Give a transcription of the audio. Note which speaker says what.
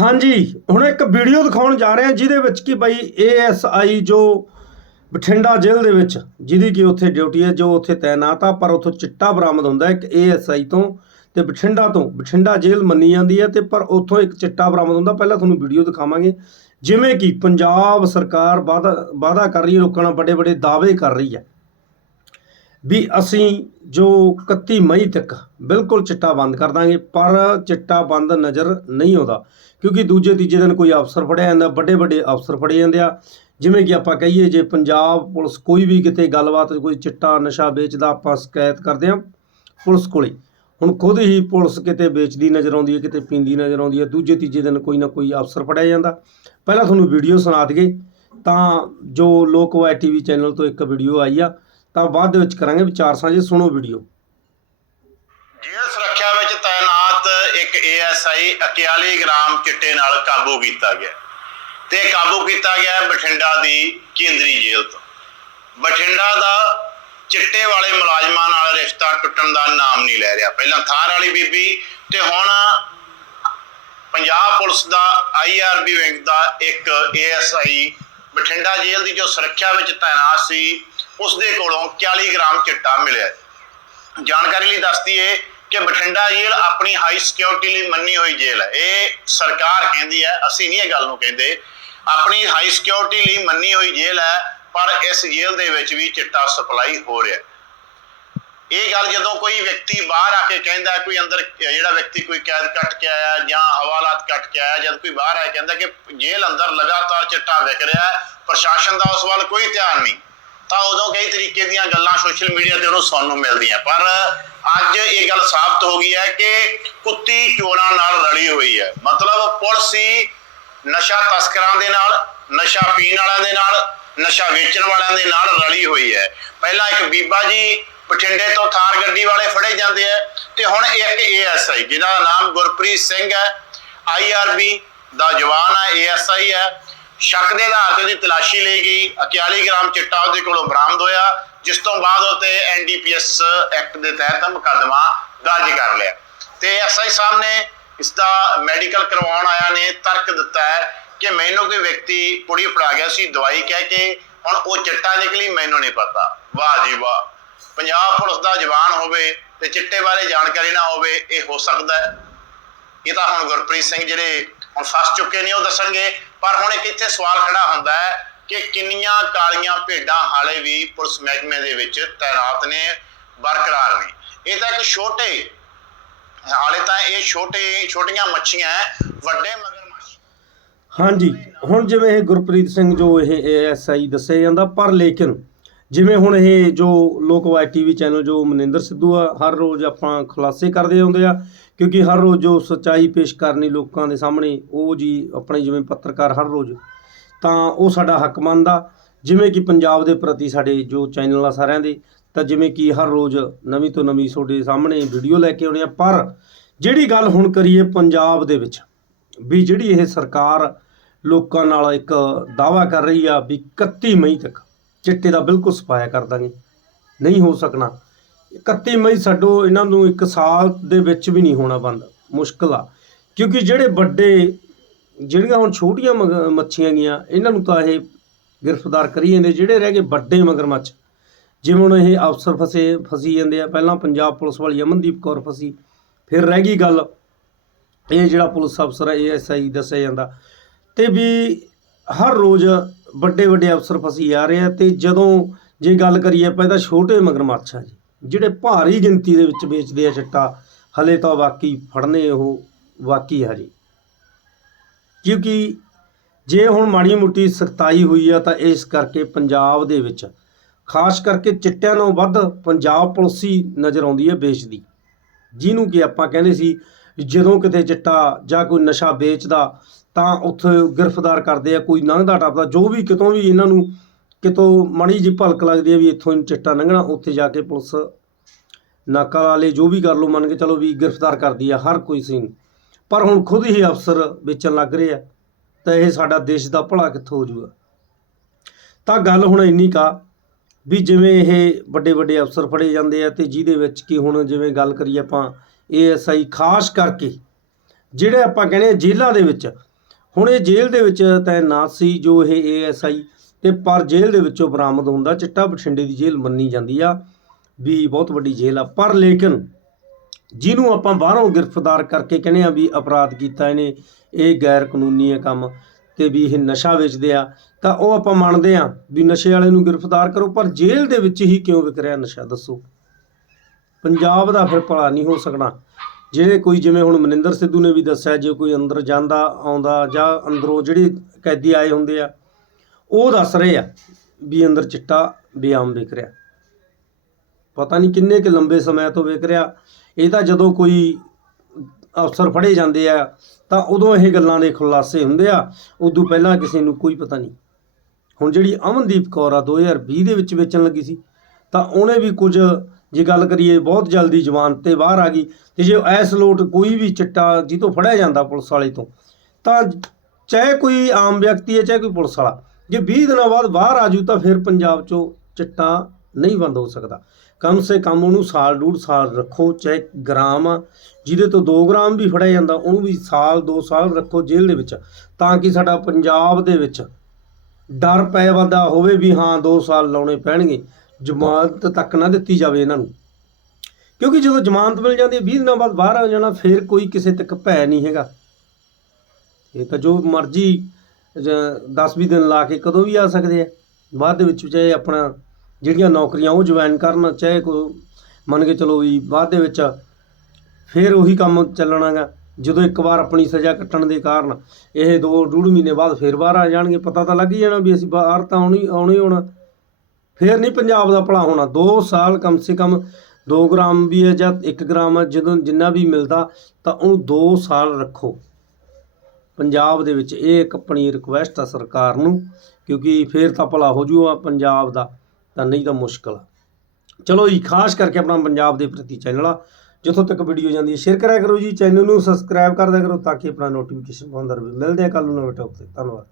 Speaker 1: ਹਾਂਜੀ, ਹੁਣ ਇੱਕ ਵੀਡੀਓ ਦਿਖਾਉਣ ਜਾ ਰਹੇ ਹਾਂ ਜਿਹਦੇ ਵਿੱਚ ਕਿ ਬਾਈ ਏਐਸਆਈ ਜੋ ਬਠਿੰਡਾ ਜੇਲ੍ਹ ਦੇ ਵਿੱਚ, ਜਿਹਦੀ ਕਿ ਉੱਥੇ ਡਿਊਟੀ ਹੈ, ਜੋ ਉੱਥੇ ਤਾਇਨਾਤ ਆ, ਪਰ ਉੱਥੋਂ ਚਿੱਟਾ ਬਰਾਮਦ ਹੁੰਦਾ ਹੈ, ਇੱਕ ਏਐਸਆਈ ਤੋਂ ਤੇ ਬਠਿੰਡਾ ਤੋਂ। ਬਠਿੰਡਾ ਜੇਲ੍ਹ ਮੰਨੀ ਜਾਂਦੀ ਹੈ ਤੇ ਪਰ ਉੱਥੋਂ ਇੱਕ ਚਿੱਟਾ ਬਰਾਮਦ ਹੁੰਦਾ, ਪਹਿਲਾਂ ਤੁਹਾਨੂੰ ਵੀਡੀਓ ਦਿਖਾਵਾਂਗੇ। ਜਿਵੇਂ ਕਿ ਪੰਜਾਬ ਸਰਕਾਰ ਵਾਅਦਾ ਵਾਅਦਾ ਕਰ ਰਹੀ ਹੈ, ਲੋਕਾਂ ਨਾਲ ਵੱਡੇ ਵੱਡੇ ਦਾਅਵੇ ਕਰ ਰਹੀ ਹੈ। ਵੀ ਅਸੀਂ ਜੋ 31 ਮਈ ਤੱਕ ਬਿਲਕੁਲ ਚਿੱਟਾ ਬੰਦ ਕਰ ਦਾਂਗੇ, ਪਰ ਚਿੱਟਾ ਬੰਦ ਨਜ਼ਰ ਨਹੀਂ ਆਉਂਦਾ। ਕਿਉਂਕਿ ਦੂਜੇ ਤੀਜੇ ਦਿਨ ਕੋਈ ਅਫਸਰ ਫੜਿਆ ਜਾਂਦਾ ਵੱਡੇ ਵੱਡੇ ਅਫਸਰ ਫੜੇ ਜਾਂਦੇ ਆ। ਜਿਵੇਂ ਕਿ ਆਪਾਂ ਕਹੀਏ, ਜੇ ਪੰਜਾਬ ਪੁਲਿਸ ਕੋਈ ਵੀ ਕਿਤੇ ਗੱਲਬਾਤ, ਕੋਈ ਚਿੱਟਾ ਨਸ਼ਾ ਵੇਚਦਾ, ਆਪਾਂ ਸ਼ਿਕਾਇਤ ਕਰਦੇ ਆ ਪੁਲਿਸ ਕੋਲੇ। ਹੁਣ ਖੁਦ ਹੀ ਪੁਲਿਸ ਕਿਤੇ ਵੇਚਦੀ ਨਜ਼ਰ ਆਉਂਦੀ ਹੈ, ਕਿਤੇ ਪੀਂਦੀ ਨਜ਼ਰ ਆਉਂਦੀ ਹੈ, ਦੂਜੇ ਤੀਜੇ ਦਿਨ ਕੋਈ ਨਾ ਕੋਈ ਅਫਸਰ ਫੜਿਆ ਜਾਂਦਾ। ਪਹਿਲਾਂ ਤੁਹਾਨੂੰ ਵੀਡੀਓ ਸੁਣਾ ਦਈਏ, ਤਾਂ ਜੋ ਲੋਕਵਾਈ ਟੀਵੀ ਚੈਨਲ ਤੋਂ ਇੱਕ ਵੀਡੀਓ ਆਈ ਆ ਤਾਂ ਬਾਅਦ ਦੇ ਵਿੱਚ ਕਰਾਂਗੇ ਵਿਚਾਰ ਸਾਂਝੇ, ਸੁਣੋ ਵੀਡੀਓ।
Speaker 2: ਜੇਲ੍ਹ ਸੁਰੱਖਿਆ ਵਿੱਚ ਤਾਇਨਾਤ ਇੱਕ ਏਐਸਆਈ ਅਕਿਆਲੀ ਗ੍ਰਾਮ ਚਿੱਟੇ ਨਾਲ ਕਾਬੂ ਕੀਤਾ ਗਿਆ। ਤੇ ਕਾਬੂ ਕੀਤਾ ਗਿਆ ਬਠਿੰਡਾ ਦੀ ਕੇਂਦਰੀ ਜੇਲ੍ਹ ਤੋਂ। ਬਠਿੰਡਾ ਦਾ ਚਿੱਟੇ ਵਾਲੇ ਮੁਲਾਜ਼ਮਾਂ ਨਾਲ ਰਿਸ਼ਤਾ ਟੁੱਟਣ ਦਾ ਨਾਮ ਨਹੀਂ ਲੈ ਰਿਹਾ। ਪਹਿਲਾਂ ਥਾਰ ਵਾਲੀ ਬੀਬੀ ਤੇ ਹੁਣ ਪੰਜਾਬ ਪੁਲਿਸ ਦਾ ਆਈਆਰਬੀ ਵਿੰਗ ਦਾ ਇੱਕ ਏਐਸਆਈ ਬਠਿੰਡਾ ਜੇਲ੍ਹ ਦੀ ਜੋ ਸੁਰੱਖਿਆ ਵਿੱਚ ਤਾਇਨਾਤ ਸੀ ਉਸ ਦੇ ਕੋਲੋਂ 40 ਗ੍ਰਾਮ ਚਿੱਟਾ ਮਿਲਿਆ। ਜਾਣਕਾਰੀ ਲਈ ਦੱਸਦੀ ਏ ਕਿ ਬਠਿੰਡਾ ਜੇਲ੍ਹ ਆਪਣੀ ਹਾਈ ਸਿਕਿਉਰਿਟੀ ਲਈ ਮੰਨੀ ਹੋਈ ਜੇਲ੍ਹ ਹੈ। ਇਹ ਸਰਕਾਰ ਕਹਿੰਦੀ ਹੈ, ਅਸੀਂ ਨਹੀਂ ਇਹ ਗੱਲ ਨੂੰ ਕਹਿੰਦੇ, ਆਪਣੀ ਹਾਈ ਸਿਕਿਉਰਿਟੀ ਲਈ ਮੰਨੀ ਹੋਈ ਜੇਲ੍ਹ ਹੈ, ਪਰ ਇਸ ਜੇਲ੍ਹ ਦੇ ਵਿੱਚ ਵੀ ਚਿੱਟਾ ਸਪਲਾਈ ਹੋ ਰਿਹਾ ਇਹ ਗੱਲ ਜਦੋਂ ਕੋਈ ਵਿਅਕਤੀ ਬਾਹਰ ਆ ਕੇ ਕਹਿੰਦਾ, ਕੋਈ ਅੰਦਰ, ਜਿਹੜਾ ਵਿਅਕਤੀ ਕੋਈ ਕੈਦ ਕੱਟ ਕੇ ਆਇਆ ਜਾਂ ਹਵਾਲਾਤ ਕੱਟ ਕੇ ਆਇਆ, ਜਦ ਕੋਈ ਬਾਹਰ ਆ ਕੇ ਕਹਿੰਦਾ ਕਿ ਜੇਲ੍ਹ ਅੰਦਰ ਲਗਾਤਾਰ ਚਿੱਟਾ ਵਿਕ ਰਿਹਾ ਹੈ, ਪ੍ਰਸ਼ਾਸਨ ਦਾ ਉਸ ਵੱਲ ਕੋਈ ਧਿਆਨ ਨਹੀਂ। ਤਾਂ ਉਦੋਂ ਕਈ ਤਰੀਕੇ ਦੀਆਂ ਗੱਲਾਂ ਸੋਸ਼ਲ ਮੀਡੀਆ ਤੇ ਉਹਨੂੰ ਸੁਣਨ ਨੂੰ ਮਿਲਦੀਆਂ। ਪਰ ਅੱਜ ਇਹ ਗੱਲ ਸਾਬਤ ਹੋ ਗਈ ਹੈ ਕਿ ਕੁੱਤੀ ਚੋਰਾਂ ਨਾਲ ਰਲੀ ਹੋਈ ਹੈ। ਮਤਲਬ ਪੁਲਿਸ ਹੀ ਨਸ਼ਾ ਤਸਕਰਾਂ ਦੇ ਨਾਲ, ਨਸ਼ਾ ਪੀਣ ਵਾਲਿਆਂ ਦੇ ਨਾਲ, ਨਸ਼ਾ ਵੇਚਣ ਵਾਲਿਆਂ ਦੇ ਨਾਲ ਰਲੀ ਹੋਈ ਹੈ। ਪਹਿਲਾਂ ਇੱਕ ਬੀਬਾ ਜੀ ਬਠਿੰਡੇ ਤੋਂ ਥਾਰ ਗੱਡੀ ਵਾਲੇ ਫੜੇ ਜਾਂਦੇ ਆ ਤੇ ਹੁਣ ਇੱਕ ਏਐਸਆਈ ਜਿਹਦਾ ਨਾਮ ਗੁਰਪ੍ਰੀਤ ਸਿੰਘ ਹੈ ਆਈਆਰਬੀ ਦਾ ਜਵਾਨ ਹੈ ਏਐਸਆਈ ਹੈ। ਸ਼ੱਕ ਦੇ ਆਧਾਰ ਤੇ ਉਹਦੀ ਤਲਾਸ਼ੀ ਲਈ ਗਈ। 41 ਗ੍ਰਾਮ ਚਿੱਟਾ ਉਹਦੇ ਕੋਲੋਂ ਬਰਾਮਦ ਹੋਇਆ, ਜਿਸ ਤੋਂ ਬਾਅਦ ਉਹ ਤੇ ਐਨਡੀਪੀਐਸ ਐਕਟ ਦੇ ਤਹਿਤ ਮੁਕੱਦਮਾ ਦਰਜ ਕਰ ਲਿਆ। ਤੇ ਐਸਆਈ ਸਾਹਿਬ ਨੇ ਇਸ ਦਾ ਮੈਡੀਕਲ ਕਰਵਾਉਣ ਆਇਆ ਨੇ ਤਰਕ ਦਿੱਤਾ ਹੈ ਕਿ ਮੈਨੂੰ ਕੋਈ ਵਿਅਕਤੀ ਪੁੜੀ ਫੜਾ ਗਿਆ ਸੀ, ਦਵਾਈ ਕਹਿ ਕੇ, ਹੁਣ ਉਹ ਚਿੱਟਾ ਨਿਕਲੀ, ਮੈਨੂੰ ਨਹੀਂ ਪਤਾ। ਵਾਹ ਜੀ ਵਾਹ। ਪੰਜਾਬ ਪੁਲਿਸ ਦਾ ਜਵਾਨ ਹੋਵੇ ਤੇ ਚਿੱਟੇ ਬਾਰੇ ਜਾਣਕਾਰੀ ਨਾ ਹੋਵੇ, ਇਹ ਹੋ ਸਕਦਾ ਹੈ। ਇਹ ਤਾਂ ਹੁਣ ਗੁਰਪ੍ਰੀਤ ਸਿੰਘ ਜਿਹੜੇ ਹੁਣ ਫਸ ਚੁੱਕੇ ਨੇ ਉਹ ਦੱਸਣਗੇ। ਪਰ ਹੁਣ ਇੱਕ ਇੱਥੇ ਸਵਾਲ ਖੜਾ ਹੁੰਦਾ ਹੈ ਕਿ ਕਿੰਨੀਆਂ ਕਾਲੀਆਂ ਭੇਡਾਂ ਹਾਲੇ ਵੀ ਪੁਲਿਸ ਮਹਿਕਮੇ ਦੇ ਵਿੱਚ ਤਾਇਨਾਤ ਨੇ, ਬਰਕਰਾਰ ਨੇ। ਇਹ ਤਾਂ ਇੱਕ ਛੋਟੇ, ਹਾਲੇ ਤਾਂ ਇਹ ਛੋਟੇ, ਛੋਟੀਆਂ ਮੱਛੀਆਂ ਵੱਡੇ ਮਗਰਮੱਛ।
Speaker 1: ਹਾਂਜੀ, ਹੁਣ ਜਿਵੇਂ ਇਹ ਗੁਰਪ੍ਰੀਤ ਸਿੰਘ ਜੋ ਇਹ ਏਐਸਆਈ ਦੱਸਿਆ ਜਾਂਦਾ, ਪਰ ਲੇਕਿਨ ਜਿਵੇਂ ਹੁਣ ਇਹ ਜੋ ਲੋਕਵਾਈ ਟੀਵੀ ਚੈਨਲ ਜੋ ਮਨਿੰਦਰ ਸਿੱਧੂ ਆ, ਹਰ ਰੋਜ਼ ਆਪਾਂ ਖੁਲਾਸੇ ਕਰਦੇ ਆਉਂਦੇ ਆ, ਕਿਉਂਕਿ ਹਰ ਰੋਜ਼ ਜੋ ਸੱਚਾਈ ਪੇਸ਼ ਕਰਨੀ ਲੋਕਾਂ ਦੇ ਸਾਹਮਣੇ, ਉਹ ਜੀ ਆਪਣੇ ਜਿਵੇਂ ਪੱਤਰਕਾਰ ਹਰ ਰੋਜ਼, ਤਾਂ ਉਹ ਸਾਡਾ ਹੱਕ ਮੰਨਦਾ। ਜਿਵੇਂ ਕਿ ਪੰਜਾਬ ਦੇ ਪ੍ਰਤੀ ਸਾਡੇ ਜੋ ਚੈਨਲ ਆ ਸਾਰਿਆਂ ਦੇ, ਤਾਂ ਜਿਵੇਂ ਕਿ ਹਰ ਰੋਜ਼ ਨਵੀਂ ਤੋਂ ਨਵੀਂ ਤੁਹਾਡੇ ਸਾਹਮਣੇ ਵੀਡੀਓ ਲੈ ਕੇ ਆਉਣੇ ਆ, ਪਰ ਜਿਹੜੀ ਗੱਲ ਹੁਣ ਕਰੀਏ ਪੰਜਾਬ ਦੇ ਵਿੱਚ, ਵੀ ਜਿਹੜੀ ਇਹ ਸਰਕਾਰ ਲੋਕਾਂ ਨਾਲ ਇੱਕ ਦਾਵਾ ਕਰ ਰਹੀ ਆ ਵੀ 31 ਮਈ ਤੱਕ ਚਿੱਟੇ ਦਾ ਬਿਲਕੁਲ ਸਫਾਇਆ ਕਰ ਦਾਂਗੇ। ਨਹੀਂ ਹੋ ਸਕਣਾ। 31 ਮਈ ਛੱਡੋ, ਇਹਨਾਂ ਨੂੰ ਇੱਕ ਸਾਲ ਦੇ ਵਿੱਚ ਵੀ ਨਹੀਂ ਹੋਣਾ ਬੰਦ। ਮੁਸ਼ਕਲ ਆ। ਕਿਉਂਕਿ ਜਿਹੜੇ ਵੱਡੇ, ਜਿਹੜੀਆਂ ਹੁਣ ਛੋਟੀਆਂ ਮਗ- ਮੱਛੀਆਂ ਗੀਆਂ ਇਹਨਾਂ ਨੂੰ ਤਾਂ ਇਹ ਗ੍ਰਿਫਤਾਰ ਕਰੀ ਜਾਂਦੇ। ਜਿਹੜੇ ਰਹਿ ਗਏ ਵੱਡੇ ਮਗਰਮੱਛ, ਜਿਵੇਂ ਹੁਣ ਇਹ ਅਫਸਰ ਫਸੇ, ਫਸੀ ਜਾਂਦੇ ਆ। ਪਹਿਲਾਂ ਪੰਜਾਬ ਪੁਲਿਸ ਵਾਲੀ ਅਮਨਦੀਪ ਕੌਰ ਫਸੀ, ਫਿਰ ਰਹਿ ਗਈ ਗੱਲ। ਇਹ ਜਿਹੜਾ ਪੁਲਿਸ ਅਫਸਰ ਹੈ ਏਐਸਆਈ ਦੱਸਿਆ ਜਾਂਦਾ। ਤੇ ਵੀ ਹਰ ਰੋਜ਼ ਵੱਡੇ ਵੱਡੇ ਅਫਸਰ ਫਸੀ ਜਾ ਰਹੇ ਆ ਤੇ ਜਦੋਂ ਜੇ ਗੱਲ ਕਰੀਏ ਆਪਾਂ ਇਹਦਾ ਛੋਟੇ ਮਗਰਮੱਛ ਆ ਜੀ, ਜਿਹੜੇ ਭਾਰੀ ਗਿਣਤੀ ਦੇ ਵਿੱਚ ਵੇਚਦੇ ਆ ਚਿੱਟਾ ਹਲੇ ਤਾਂ ਵਾਕਈ ਫੜਨੇ ਉਹ ਵਾਕਈ ਆ ਜੀ। ਕਿਉਂਕਿ ਜੇ ਹੁਣ ਮਾੜੀ ਮੁੱਟੀ ਸਖਤਾਈ ਹੋਈ ਆ ਤਾਂ ਇਸ ਕਰਕੇ ਪੰਜਾਬ ਦੇ ਵਿੱਚ, ਖਾਸ ਕਰਕੇ ਚਿੱਟਿਆਂ ਨਾਲੋਂ ਵੱਧ ਪੰਜਾਬ ਪੁਲਿਸ ਹੀ ਨਜ਼ਰ ਆਉਂਦੀ ਹੈ ਵੇਚਦੀ। ਜਿਹਨੂੰ ਕਿ ਆਪਾਂ ਕਹਿੰਦੇ ਸੀ ਜਦੋਂ ਕਿਤੇ ਚਿੱਟਾ ਜਾਂ ਕੋਈ ਨਸ਼ਾ ਵੇਚਦਾ ਤਾਂ ਉੱਥੇ ਗ੍ਰਿਫਤਾਰ ਕਰਦੇ ਆ, ਕੋਈ ਲੰਘਦਾ ਟੱਪਦਾ, ਜੋ ਵੀ ਕਿਤੋਂ ਵੀ ਇਹਨਾਂ ਨੂੰ ਕਿਤੋਂ ਮਾੜੀ ਜਿਹੀ ਭਲਕ ਲੱਗਦੀ ਹੈ ਵੀ ਇੱਥੋਂ ਚਿੱਟਾ ਲੰਘਣਾ ਉੱਥੇ ਜਾ ਕੇ ਪੁਲਿਸ ਨਾਕਾ ਵਾਲੇ ਜੋ ਵੀ ਕਰ ਲਓ ਮੰਨ ਕੇ ਚਲੋ ਵੀ ਗ੍ਰਿਫਤਾਰ ਕਰਦੀ ਆ, ਹਰ ਕੋਈ ਸਿੰਘ ਪਰ ਹੁਣ ਖੁਦ ਹੀ ਅਫਸਰ ਵੇਚਣ ਲੱਗ ਰਹੇ ਆ, ਤਾਂ ਇਹ ਸਾਡਾ ਦੇਸ਼ ਦਾ ਭਲਾ ਕਿੱਥੋਂ ਹੋ ਜੂਗਾ ਤਾਂ ਗੱਲ ਹੁਣ ਇੰਨੀ ਕਾ ਵੀ ਜਿਵੇਂ ਇਹ ਵੱਡੇ ਵੱਡੇ ਅਫਸਰ ਫੜੇ ਜਾਂਦੇ ਆ ਤੇ ਜਿਹਦੇ ਵਿੱਚ ਕਿ ਹੁਣ ਜਿਵੇਂ ਗੱਲ ਕਰੀਏ ਆਪਾਂ ਏਐਸਆਈ ਖਾਸ ਕਰਕੇ, ਜਿਹੜੇ ਆਪਾਂ ਕਹਿੰਦੇ ਆ ਜੇਲ੍ਹਾਂ ਦੇ ਵਿੱਚ ਹੁਣ ਇਹ ਜੇਲ੍ਹ ਦੇ ਵਿੱਚ ਤੈਨਾਤ ਸੀ ਜੋ ਇਹ ਏਐਸਆਈ ਤੇ ਪਰ ਜੇਲ੍ਹ ਦੇ ਵਿੱਚੋਂ ਬਰਾਮਦ ਹੁੰਦਾ ਚਿੱਟਾ ਬਠਿੰਡੇ ਦੀ ਜੇਲ੍ਹ ਮੰਨੀ ਜਾਂਦੀ ਆ। ਵੀ ਬਹੁਤ ਵੱਡੀ ਜੇਲ੍ਹ ਆ। ਪਰ ਲੇਕਿਨ ਜਿਹਨੂੰ ਆਪਾਂ ਬਾਹਰੋਂ ਗ੍ਰਿਫਤਾਰ ਕਰਕੇ ਕਹਿੰਦੇ ਆ ਵੀ ਅਪਰਾਧ ਕੀਤਾ ਇਹਨੇ, ਇਹ ਗੈਰ ਕਾਨੂੰਨੀ ਹੈ ਕੰਮ ਤੇ ਵੀ ਇਹ ਨਸ਼ਾ ਵੇਚਦੇ ਆ, ਤਾਂ ਉਹ ਆਪਾਂ ਮੰਨਦੇ ਆ ਵੀ ਨਸ਼ੇ ਵਾਲੇ ਨੂੰ ਗ੍ਰਿਫਤਾਰ ਕਰੋ, ਪਰ ਜੇਲ੍ਹ ਦੇ ਵਿੱਚ ਹੀ ਕਿਉਂ ਵਿਕ ਰਿਹਾ ਨਸ਼ਾ ਦੱਸੋ? ਪੰਜਾਬ ਦਾ ਫਿਰ ਭਲਾ ਨਹੀਂ ਹੋ ਸਕਣਾ। ਜਿਹੜੇ ਕੋਈ ਜਿਵੇਂ ਹੁਣ ਮਨਿੰਦਰ ਸਿੱਧੂ ਨੇ ਵੀ ਦੱਸਿਆ, ਜੇ ਕੋਈ ਅੰਦਰ ਜਾਂਦਾ, ਆਉਂਦਾ ਜਾਂ ਅੰਦਰੋਂ ਜਿਹੜੇ ਕੈਦੀ ਆਏ ਹੁੰਦੇ ਆ, ਉਹ ਦੱਸ ਰਹੇ ਆ ਵੀ ਅੰਦਰ ਚਿੱਟਾ ਬੇਆਮ ਵਿਕ ਰਿਹਾ। ਪਤਾ ਨਹੀਂ ਕਿੰਨੇ ਕੁ ਲੰਬੇ ਸਮੇਂ ਤੋਂ ਵਿਕ ਰਿਹਾ। ਇਹ ਤਾਂ ਜਦੋਂ ਕੋਈ ਅਫਸਰ ਫੜੇ ਜਾਂਦੇ ਆ, ਤਾਂ ਉਦੋਂ ਇਹ ਗੱਲਾਂ ਦੇ ਖੁਲਾਸੇ ਹੁੰਦੇ ਆ, ਉਦੋਂ ਪਹਿਲਾਂ ਕਿਸੇ ਨੂੰ ਕੋਈ ਪਤਾ ਨਹੀਂ। ਹੁਣ ਜਿਹੜੀ ਅਮਨਦੀਪ ਕੌਰ ਆ 2020 ਦੇ ਵਿੱਚ ਵੇਚਣ ਲੱਗੀ ਸੀ, ਤਾਂ ਉਹਨੇ ਵੀ ਕੁਝ ਜੇ ਗੱਲ ਕਰੀਏ ਬਹੁਤ ਜਲਦੀ ਜ਼ਮਾਨਤ ਤੇ ਬਾਹਰ ਆ ਗਈ ਤੇ ਜੇ ਐਸ ਲੋਟ ਕੋਈ ਵੀ ਚਿੱਟਾ ਜਿੱਤੋਂ ਫੜਿਆ ਜਾਂਦਾ ਪੁਲਿਸ ਵਾਲੇ ਤੋਂ, ਤਾਂ ਚਾਹੇ ਕੋਈ ਆਮ ਵਿਅਕਤੀ ਹੈ, ਚਾਹੇ ਕੋਈ ਪੁਲਿਸ ਵਾਲਾ, ਜੇ 20 ਦਿਨਾਂ ਬਾਅਦ ਬਾਹਰ ਆ ਜੂ ਤਾਂ ਫਿਰ ਪੰਜਾਬ 'ਚੋਂ ਚਿੱਟਾ ਨਹੀਂ ਬੰਦ ਹੋ ਸਕਦਾ। ਕਮ ਸੇ ਕਮ ਉਹਨੂੰ ਸਾਲ ਡੂਢ ਸਾਲ ਰੱਖੋ, ਚਾਹੇ ਗ੍ਰਾਮ ਆ, ਜਿਹਦੇ ਤੋਂ 2 ਗ੍ਰਾਮ ਵੀ ਫੜਿਆ ਜਾਂਦਾ, ਉਹਨੂੰ ਵੀ ਸਾਲ 2 ਸਾਲ ਰੱਖੋ ਜੇਲ੍ਹ ਦੇ ਵਿੱਚ, ਤਾਂ ਕਿ ਸਾਡਾ ਪੰਜਾਬ ਦੇ ਵਿੱਚ ਡਰ ਪੈ ਬੰਦਾ ਹੋਵੇ ਵੀ ਹਾਂ 2 ਸਾਲ ਲਾਉਣੇ ਪੈਣਗੇ। ਜ਼ਮਾਨਤ ਤੱਕ ਨਾ ਦਿੱਤੀ ਜਾਵੇ ਇਹਨਾਂ ਨੂੰ। ਕਿਉਂਕਿ ਜਦੋਂ ਜ਼ਮਾਨਤ ਮਿਲ ਜਾਂਦੀ ਹੈ 20 ਦਿਨਾਂ ਬਾਅਦ ਬਾਹਰ ਆ ਜਾਣਾ, ਫਿਰ ਕੋਈ ਕਿਸੇ ਤੱਕ ਭੈ ਨਹੀਂ ਹੈਗਾ। ਇਹ ਤਾਂ ਜੋ ਮਰਜ਼ੀ 10-20 ਦਿਨ ਲਾ ਕੇ ਕਦੋਂ ਵੀ ਆ ਸਕਦੇ ਆ। ਬਾਅਦ ਦੇ ਵਿੱਚ ਚਾਹੇ ਆਪਣਾ ਜਿਹੜੀਆਂ ਨੌਕਰੀਆਂ ਉਹ ਜੁਆਇਨ ਕਰਨ, ਚਾਹੇ ਕੋ ਮੰਨ ਕੇ ਚਲੋ ਵੀ ਬਾਅਦ ਦੇ ਵਿੱਚ ਫਿਰ ਉਹੀ ਕੰਮ ਚੱਲਣਾਗਾ। ਜਦੋਂ ਇੱਕ ਵਾਰ ਆਪਣੀ ਸਜ਼ਾ ਕੱਟਣ ਦੇ ਕਾਰਨ ਇਹ ਦੋ ਡੂਢ ਮਹੀਨੇ ਬਾਅਦ ਫਿਰ ਬਾਹਰ ਆ ਜਾਣਗੇ, ਪਤਾ ਤਾਂ ਲੱਗ ਹੀ ਜਾਣਾ ਵੀ ਅਸੀਂ ਬਾਹਰ ਤਾਂ ਆਉਣੀ ਆਉਣੀ ਹੋਣਾ। ਫਿਰ ਨਹੀਂ ਪੰਜਾਬ ਦਾ ਭਲਾ ਹੋਣਾ। 2 ਸਾਲ ਕਮ ਸੇ ਕਮ 2 ਗ੍ਰਾਮ ਵੀ ਹੈ ਜਾਂ 1 ਗ੍ਰਾਮ ਹੈ, ਜਦੋਂ ਜਿੰਨਾ ਵੀ ਮਿਲਦਾ ਤਾਂ ਉਹਨੂੰ 2 ਸਾਲ ਰੱਖੋ। ਪੰਜਾਬ ਦੇ ਵਿੱਚ ਇਹ ਇੱਕ ਆਪਣੀ ਰਿਕੁਐਸਟ ਆ ਸਰਕਾਰ ਨੂੰ, ਕਿਉਂਕਿ ਫੇਰ ਤਾਂ ਭਲਾ ਹੋ ਜੂਗਾ ਪੰਜਾਬ ਦਾ, ਤਾਂ ਨਹੀਂ ਤਾਂ ਮੁਸ਼ਕਲ ਆ। ਚਲੋ ਜੀ, ਖਾਸ ਕਰਕੇ ਆਪਣਾ ਪੰਜਾਬ ਦੇ ਪ੍ਰਤੀ ਚੈਨਲ ਆ, ਜਿੱਥੋਂ ਤੱਕ ਵੀਡੀਓ ਜਾਂਦੀ ਹੈ ਸ਼ੇਅਰ ਕਰਿਆ ਕਰੋ ਜੀ, ਚੈਨਲ ਨੂੰ ਸਬਸਕ੍ਰਾਈਬ ਕਰਦਿਆ ਕਰੋ ਤਾਂ ਕਿ ਆਪਣਾ ਨੋਟੀਫਿਕੇਸ਼ਨ ਪਾਉਂਦਾ ਰਹੇ ਮਿਲਦੇ ਆ ਕੱਲ ਨੂੰ ਨਵੇਂ ਟੌਪ ਤੇ। ਧੰਨਵਾਦ।